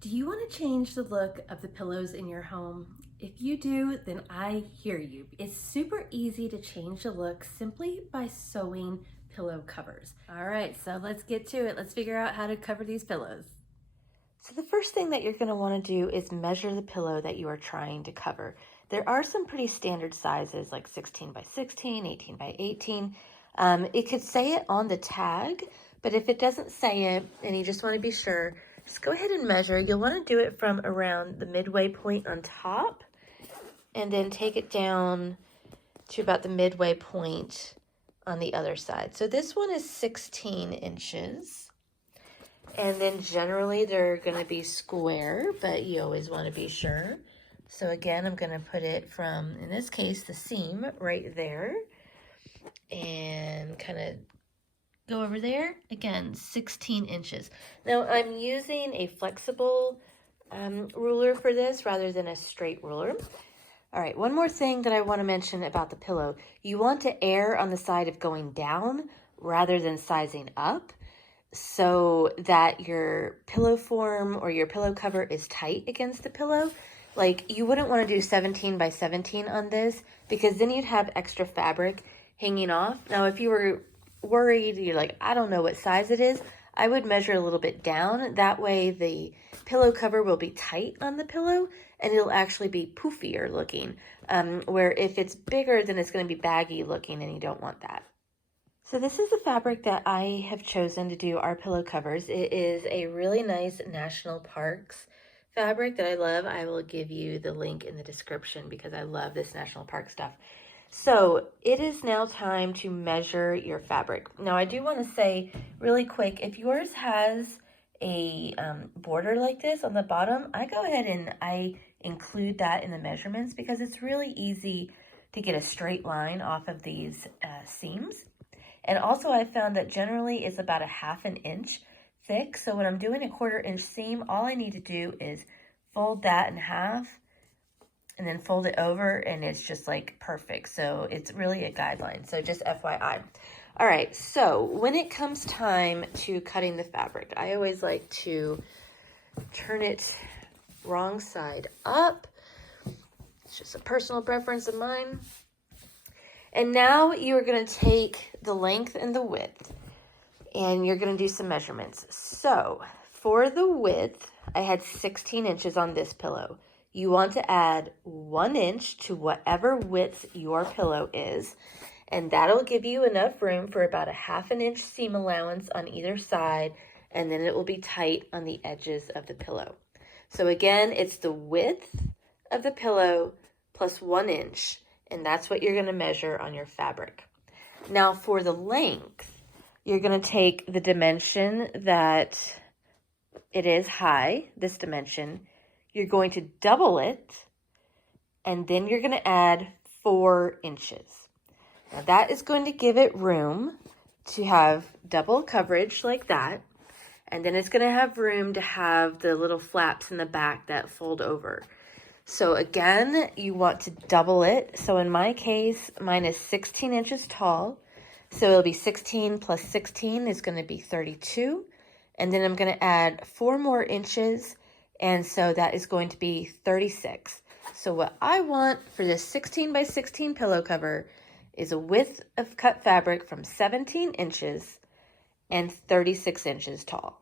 Do you want to change the look of the pillows in your home? If you do, then I hear you. It's super easy to change the look simply by sewing pillow covers. All right, so let's get to it. Let's figure out how to cover these pillows. So the first thing that you're going to want to do is measure the pillow that you are trying to cover. There are some pretty standard sizes like 16 by 16, 18 by 18. It could say it on the tag, but if it doesn't say it and you just want to be sure, just go ahead and measure. You'll want to do it from around the midway point on top and then take it down to about the midway point on the other side. So this one is 16 inches. And then generally they're going to be square, but you always want to be sure. So again, I'm going to put it from, in this case, the seam right there. And kind of go over there. Again, 16 inches. Now I'm using a flexible ruler for this rather than a straight ruler. All right, one more thing that I want to mention about the pillow. You want to err on the side of going down rather than sizing up, so that your pillow form or your pillow cover is tight against the pillow. Like, you wouldn't want to do 17 by 17 on this because then you'd have extra fabric hanging off. Now, if you were worried, you're like, I don't know what size it is, I would measure a little bit down. That way the pillow cover will be tight on the pillow and it'll actually be poofier looking. Where if it's bigger, then it's going to be baggy looking and you don't want that. So this is the fabric that I have chosen to do our pillow covers. It is a really nice National Parks fabric that I love. I will give you the link in the description because I love this National Park stuff. So it is now time to measure your fabric. Now I do want to say really quick, if yours has a border like this on the bottom, I go ahead and I include that in the measurements because it's really easy to get a straight line off of these seams. And also I found that generally it's about a ½ inch thick. So when I'm doing a ½ inch seam, all I need to do is fold that in half and then fold it over and it's just like perfect. So it's really a guideline. So just FYI. All right, so when it comes time to cutting the fabric, I always like to turn it wrong side up. It's just a personal preference of mine. And now you're going to take the length and the width and you're going to do some measurements. So for the width, I had 16 inches on this pillow. You want to add 1 inch to whatever width your pillow is, and that'll give you enough room for about a ½ inch seam allowance on either side, and then it will be tight on the edges of the pillow. So again, it's the width of the pillow plus 1 inch. And that's what you're going to measure on your fabric. Now for the length, you're going to take the dimension that it is high, this dimension. You're going to double it, and then you're going to add 4 inches. Now that is going to give it room to have double coverage like that. And then it's going to have room to have the little flaps in the back that fold over. So again, you want to double it. So in my case, mine is 16 inches tall. So it'll be 16 plus 16 is going to be 32. And then I'm going to add 4 more inches. And so that is going to be 36. So what I want for this 16 by 16 pillow cover is a width of cut fabric from 17 inches and 36 inches tall.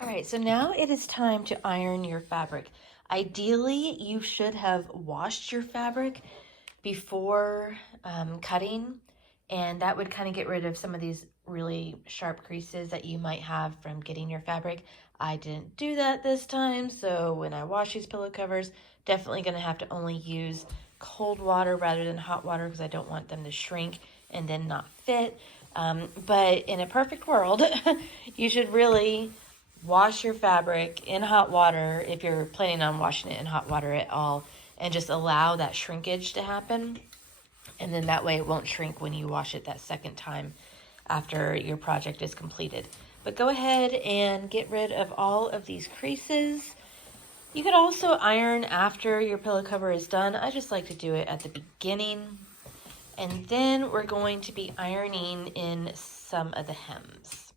All right, so now it is time to iron your fabric. Ideally, you should have washed your fabric before cutting, and that would kind of get rid of some of these really sharp creases that you might have from getting your fabric. I didn't do that this time, so when I wash these pillow covers, definitely going to have to only use cold water rather than hot water because I don't want them to shrink and then not fit. But in a perfect world, you should really wash your fabric in hot water if you're planning on washing it in hot water at all, and just allow that shrinkage to happen. And then that way it won't shrink when you wash it that second time after your project is completed. But go ahead and get rid of all of these creases. You could also iron after your pillow cover is done. I just like to do it at the beginning. And then we're going to be ironing in some of the hems.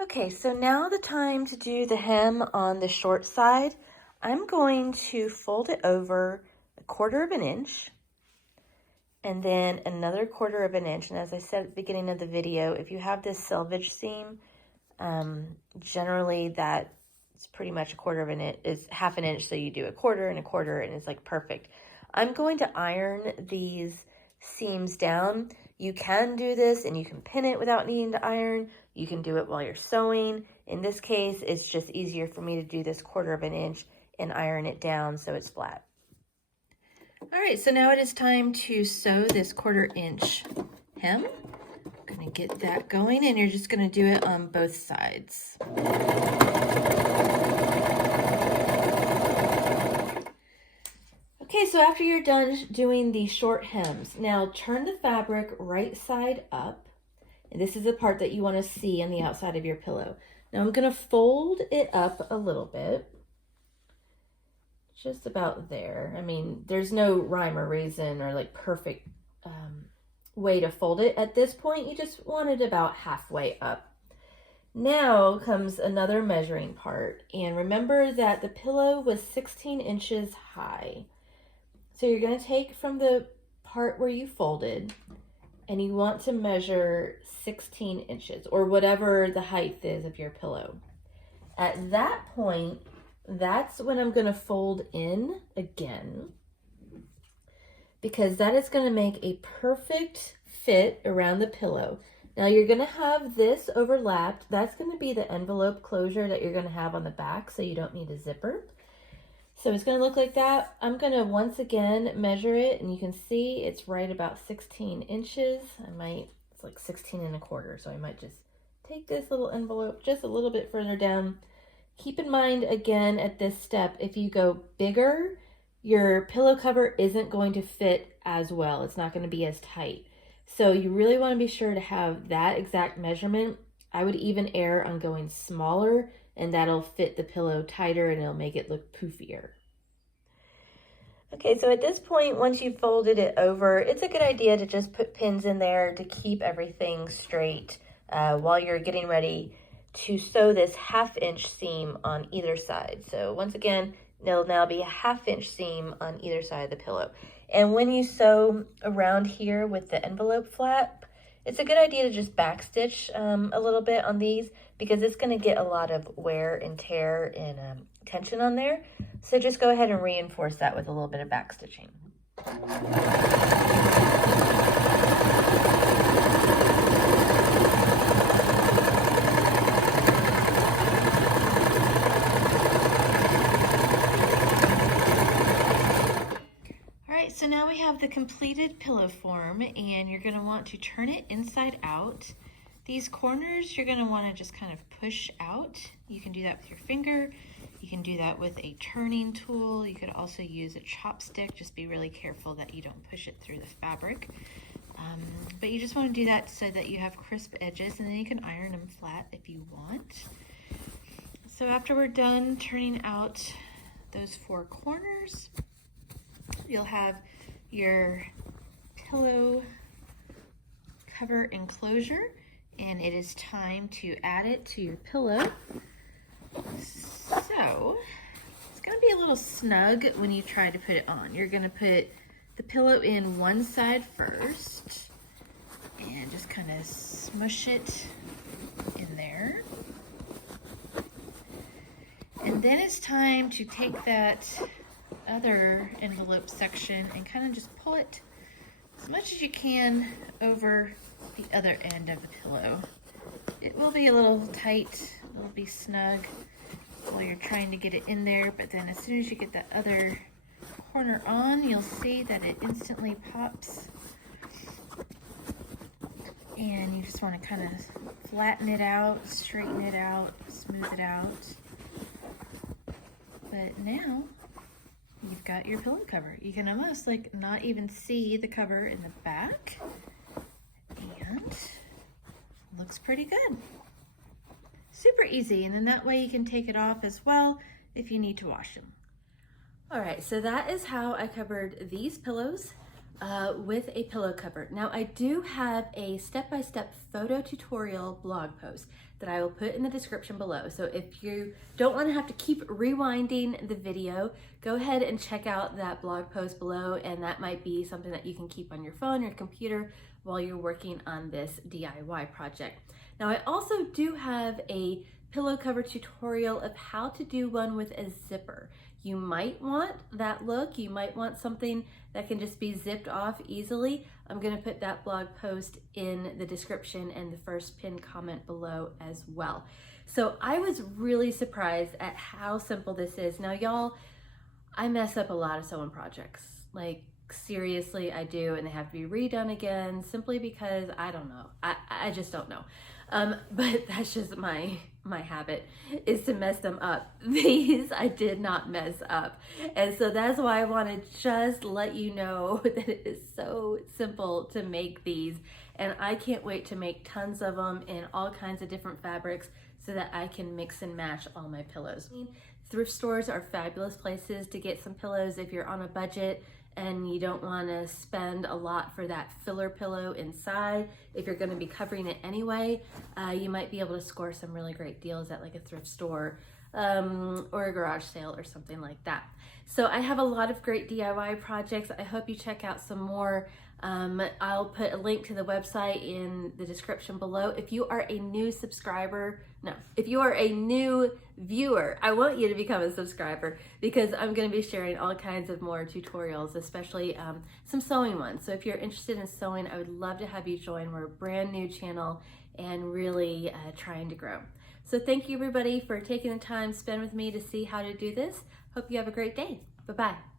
Okay, so now the time to do the hem on the short side. I'm going to fold it over 1/4 of an inch and then another 1/4 of an inch. And as I said at the beginning of the video, if you have this selvage seam, generally that it's pretty much 1/4 of an inch, is 1/2 an inch, so you do 1/4 and 1/4 and it's like perfect. I'm going to iron these seams down. You can do this and you can pin it without needing to iron. You can do it while you're sewing. In this case, it's just easier for me to do this 1/4 of an inch and iron it down so it's flat. All right, so now it is time to sew this 1/4 inch hem. I'm gonna get that going, and you're just gonna do it on both sides. Okay, so after you're done doing the short hems, now turn the fabric right side up. And this is the part that you want to see on the outside of your pillow. Now I'm going to fold it up a little bit. Just about there. I mean, there's no rhyme or reason or like perfect way to fold it at this point. You just want it about halfway up. Now comes another measuring part. And remember that the pillow was 16 inches high. So you're going to take from the part where you folded and you want to measure 16 inches or whatever the height is of your pillow. At that point, that's when I'm going to fold in again, because that is going to make a perfect fit around the pillow. Now you're going to have this overlapped. That's going to be the envelope closure that you're going to have on the back, so you don't need a zipper. So it's going to look like that. I'm going to once again measure it, and you can see it's right about 16 inches. It's like 16 and 1/4, so I might just take this little envelope just a little bit further down. Keep in mind, again, at this step, if you go bigger, your pillow cover isn't going to fit as well. It's not going to be as tight. So you really want to be sure to have that exact measurement. I would even err on going smaller, and that'll fit the pillow tighter and it'll make it look poofier. Okay, so at this point, once you've folded it over, it's a good idea to just put pins in there to keep everything straight while you're getting ready to sew this 1/2 inch seam on either side. So once again, there'll now be a 1/2 inch seam on either side of the pillow. And when you sew around here with the envelope flap, it's a good idea to just backstitch a little bit on these, because it's going to get a lot of wear and tear and tension on there. So just go ahead and reinforce that with a little bit of backstitching. So now we have the completed pillow form, and you're going to want to turn it inside out. These corners you're going to want to just kind of push out. You can do that with your finger. You can do that with a turning tool. You could also use a chopstick. Just be really careful that you don't push it through the fabric. But you just want to do that so that you have crisp edges, and then you can iron them flat if you want. So after we're done turning out those 4 corners, you'll have your pillow cover enclosure, and it is time to add it to your pillow. So it's going to be a little snug when you try to put it on. You're going to put the pillow in one side first and just kind of smush it in there. And then it's time to take that other envelope section and kind of just pull it as much as you can over the other end of the pillow. It will be a little tight, it will be snug while you're trying to get it in there, but then as soon as you get that other corner on, you'll see that it instantly pops, and you just want to kind of flatten it out, straighten it out, smooth it out. But now you've got your pillow cover. You can almost like not even see the cover in the back, and looks pretty good. Super easy, and then that way you can take it off as well if you need to wash them. All right, so that is how I covered these pillows with a pillow cover. Now I do have a step-by-step photo tutorial blog post that I will put in the description below. So if you don't want to have to keep rewinding the video, go ahead and check out that blog post below, and that might be something that you can keep on your phone or computer while you're working on this DIY project. Now I also do have a pillow cover tutorial of how to do one with a zipper. You might want that look, you might want something that can just be zipped off easily. I'm gonna put that blog post in the description and the first pinned comment below as well. So I was really surprised at how simple this is. Now y'all, I mess up a lot of sewing projects. Like seriously, I do, and they have to be redone again simply because I don't know. I just don't know. But that's just my habit, is to mess them up. These I did not mess up. And so that's why I want to just let you know that it is so simple to make these. And I can't wait to make tons of them in all kinds of different fabrics so that I can mix and match all my pillows. Thrift stores are fabulous places to get some pillows if you're on a budget and you don't want to spend a lot for that filler pillow inside. If you're going to be covering it anyway, you might be able to score some really great deals at like a thrift store or a garage sale or something like that. So I have a lot of great DIY projects. I hope you check out some more. I'll put a link to the website in the description below. If you are a new if you are a new viewer, I want you to become a subscriber because I'm going to be sharing all kinds of more tutorials, especially some sewing ones. So if you're interested in sewing, I would love to have you join. We're a brand new channel and really trying to grow. So thank you everybody for taking the time to spend with me to see how to do this. Hope you have a great day. Bye-bye.